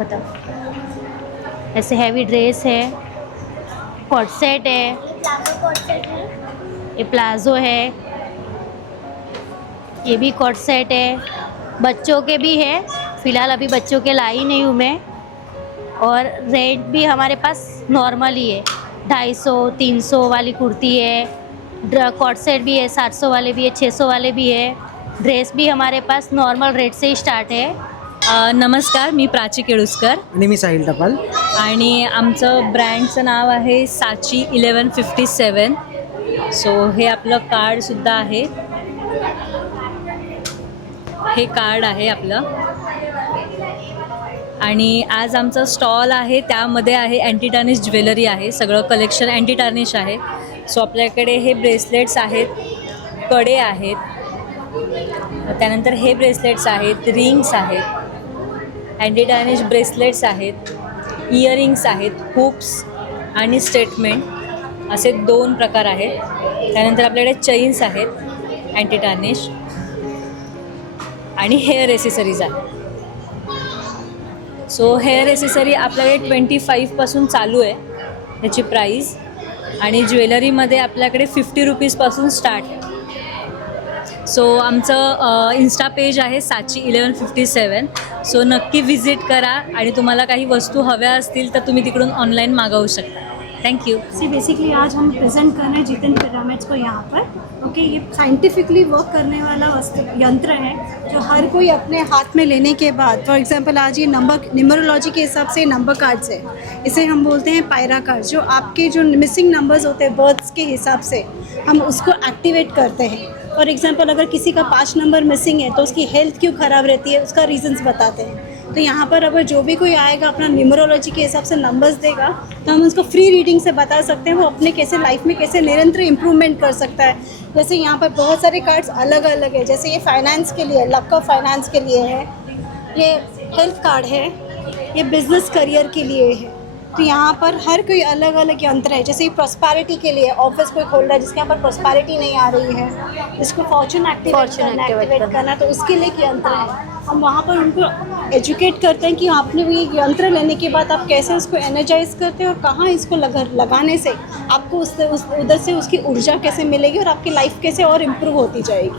बताओ, ऐसे हैवी ड्रेस है, कॉट सेट है, ये प्लाजो है, ये भी कॉट सेट है, बच्चों के भी है. फ़िलहाल अभी बच्चों के लाई नहीं हूँ मैं. और रेट भी हमारे पास नॉर्मल ही है, 250 300 वाली कुर्ती है, कॉट सेट भी है, 700 वाले भी है, 600 वाले भी है. ड्रेस भी हमारे पास नॉर्मल रेट से ही स्टार्ट है. नमस्कार, मी प्राची केळुसकर आणि मी साहिल टपाल. आणि आमचं ब्रँडचं नाव आहे साची 1157. सो हे आपलं कार्डसुद्धा आहे, हे कार्ड आहे आपलं. आणि आज आमचा स्टॉल आहे, त्यामध्ये आहे अँटी टार्निश ज्वेलरी आहे, सगळं कलेक्शन अँटी टार्निश आहे. सो आपल्याकडे हे ब्रेसलेट्स आहेत, कडे आहेत, त्यानंतर हे ब्रेसलेट्स आहेत, रिंग्स आहेत, अँटी टार्निश ब्रेसलेट्स आहेत, इयरिंग्स आहेत, हुप्स आणि स्टेटमेंट असे 2 प्रकार आहेत. त्यानंतर आपल्याकडे चेन्स आहेत अँटी टार्निश, आणि हेअर एसेसरीज आहेत. सो हेअर एसेसरी आपल्याकडे 25पासून चालू आहे त्याची प्राईस, आणि ज्वेलरीमध्ये आपल्याकडे 50 रुपीजपासून स्टार्ट आहे. सो आमचं इन्स्टा पेज आहे साची 1157. सो नक्की विजिट करा, आणि तुम्हाला काही वस्तू हव्या असतील तर तुम्ही तिकडून ऑनलाईन मागवू शकता. Thank you. सी बेसिकली आज हम प्रेजेंट कर रहे हैं जितिन पिरामिड्स को यहाँ पर. ओके, ये साइंटिफिकली वर्क करने वाला यंत्र है जो हर कोई अपने हाथ में लेने के बाद, फॉर एग्जांपल आज ये नंबर न्यूमरोलॉजी के हिसाब से नंबर कार्ड्स है, इसे हम बोलते हैं पायरा कार्ड. जो आपके जो मिसिंग नंबर्स होते हैं बर्थ्स के हिसाब से हम उसको एक्टिवेट करते हैं. फॉर एग्जांपल अगर किसी का 5 नंबर मिसिंग है तो उसकी हेल्थ क्यों ख़राब रहती है, उसका रीजंस बताते हैं. तो यहाँ पर अगर जो भी कोई आएगा अपना न्यूमरोलॉजी के हिसाब से नंबर्स देगा तो हम उसको फ्री रीडिंग से बता सकते हैं वो अपने कैसे लाइफ में कैसे निरंतर इम्प्रूवमेंट कर सकता है. जैसे यहाँ पर बहुत सारे कार्ड्स अलग अलग है, जैसे ये फाइनेंस के लिए, लक ऑफ फाइनेंस के लिए है, ये हेल्थ कार्ड है, ये बिजनेस करियर के लिए है. तो यहाँ पर हर कोई अलग अलग यंत्र है. जैसे प्रॉस्पेरिटी के लिए ऑफिस कोई खोल रहा है जिसके यहाँ पर प्रॉस्पेरिटी नहीं आ रही है, इसको फॉर्चून एक्टिवेट करना, तो उसके लिए एक यंत्र है. हम वहाँ पर उनको एजुकेट करते हैं कि आपने ये यंत्र लेने के बाद आप कैसे उसको एनर्जाइज करते हैं और कहाँ इसको लगाने से आपको उधर से उसकी ऊर्जा कैसे मिलेगी और आपकी लाइफ कैसे और इम्प्रूव होती जाएगी.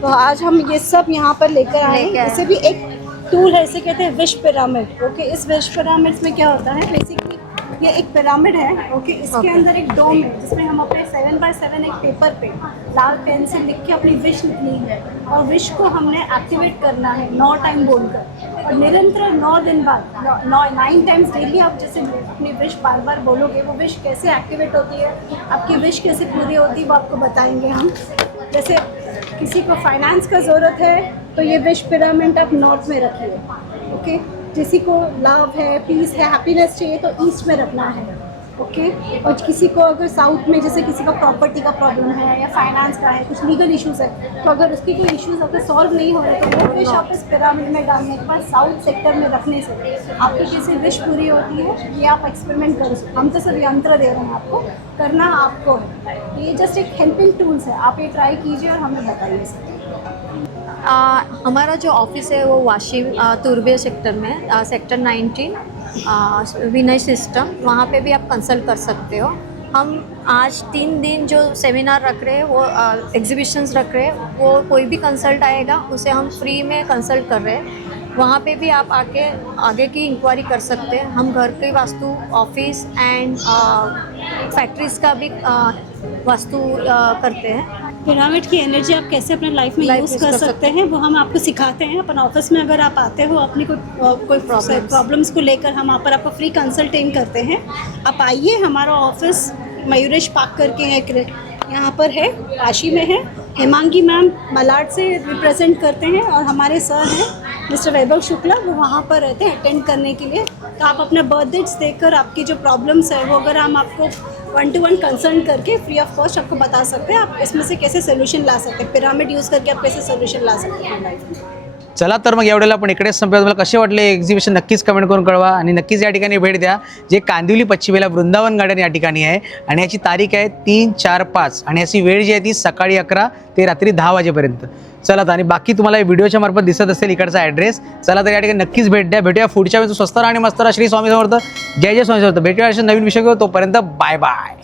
तो आज हम ये सब यहाँ पर लेकर आए हैं. इसे भी एक टूल है, इसे कहते हैं विश पिरामिड. ओके, इस विश पिरामिड्स में क्या होता है, बेसिकली ये एक पिरामिड है, ओके। इसके अंदर एक डोम है जिसमें हम अपने 7x7 एक पेपर पे लाल पेन से लिख के अपनी विश लिखनी है और विश को हमने एक्टिवेट करना है 9 टाइम बोलकर, और निरंतर 9 दिन बाद 9 टाइम्स डेली आप जैसे अपनी विश बार बार बोलोगे, वो विश कैसे एक्टिवेट होती है, आपकी विश कैसे पूरी होती है वो आपको बताएंगे हम। जैसे किसी को फाइनेंस का ज़रूरत है तो ये विश पिरामिड आप नॉर्थ में रखिए, ओके। किसी को लव है, पीस है, हैप्पीनेस चाहिए तो ईस्ट में रखना है, ओके। और किसी को अगर साउथ में, जैसे किसी का प्रॉपर्टी का प्रॉब्लम है या फाइनेंस का है, कुछ लीगल इश्यूज़ है, तो अगर उसकी कोई इश्यूज़ अगर सॉल्व नहीं हो रहे तो वो विश आप इस पिरामिड में डालने के बाद साउथ सेक्टर में रखने से आपकी कैसे विश पूरी होती है, ये आप एक्सपेरिमेंट कर सकते। हम तो सब यंत्र दे रहे हैं आपको, करना आपको है। ये जस्ट एक हेल्पिंग टूल्स है, आप ये ट्राई कीजिए और हमें बताइए सर। हमारा जो ऑफिस है वो वाशिम तुर्बे सेक्टर में, सेक्टर 19 विनय सिस्टम, वहाँ पे भी आप कंसल्ट कर सकते हो। हम आज 3 दिन जो सेमिनार रख रहे हैं वो एग्जीबिशंस रख रहे हैं, वो कोई भी कंसल्ट आएगा उसे हम फ्री में कंसल्ट कर रहे हैं। वहाँ पे भी आप आगे की इंक्वायरी कर सकते हैं। हम घर के वास्तु, ऑफिस एंड फैक्ट्रीज़ का भी वास्तु करते हैं। पिरामिड की एनर्जी आप कैसे अपने लाइफ में यूज़ कर सकते हैं वो हम आपको सिखाते हैं। अपन ऑफिस में अगर आप आते हो अपनी कोई प्रॉब्लम्स को लेकर, हम यहाँ पर आपको फ्री कंसल्टिंग करते हैं। आप आइए, हमारा ऑफिस मयूरेश पार्क करके है, यहाँ पर है, काशी में है। हेमांगी मैम मलाड से रिप्रेजेंट करते हैं और हमारे सर हैं मिस्टर वैभव शुक्ला, वो वहाँ पर रहते हैं अटेंड करने के लिए। तो आप अपने बर्थ डेट्स देखकर आपकी जो प्रॉब्लम्स है वो अगर हम आपको 1-to-1 कंसल्ट करके फ्री ऑफ कॉस्ट आपको बता सकते हैं, आप इसमें से कैसे सोल्यूशन ला सकते हैं, पिरामिड यूज़ करके आप कैसे सोल्यूशन ला सकते हैं लाइफ में। चला तर मग एवढ्याला आपण इकडेच संपूया। तुम्हाला कसे वाटले एक्झिबिशन नक्कीच कमेंट करून कळवा आणि नक्कीच या ठिकाणी भेट द्या, जे कांदिवली पश्चिमेला वृंदावन गार्डन या ठिकाणी आहे आणि याची तारीख आहे 3, 4, 5 आणि याची वेळ जी आहे ती सकाळी 11 ते रात्री 10 वाजेपर्यंत। चला तर आणि बाकी तुम्हाला व्हिडिओच्या मार्फत दिसत असेल इकडचा ॲड्रेस। चला तर या ठिकाणी नक्कीच भेट द्या। भेटूया पुढच्या वेळेस स्वस्त आणि मस्त श्री स्वामी समर्थ, जय जय स्वामी समर्थ। भेटूया अशा नवीन विषय घेऊ, तोपर्यंत बाय बाय।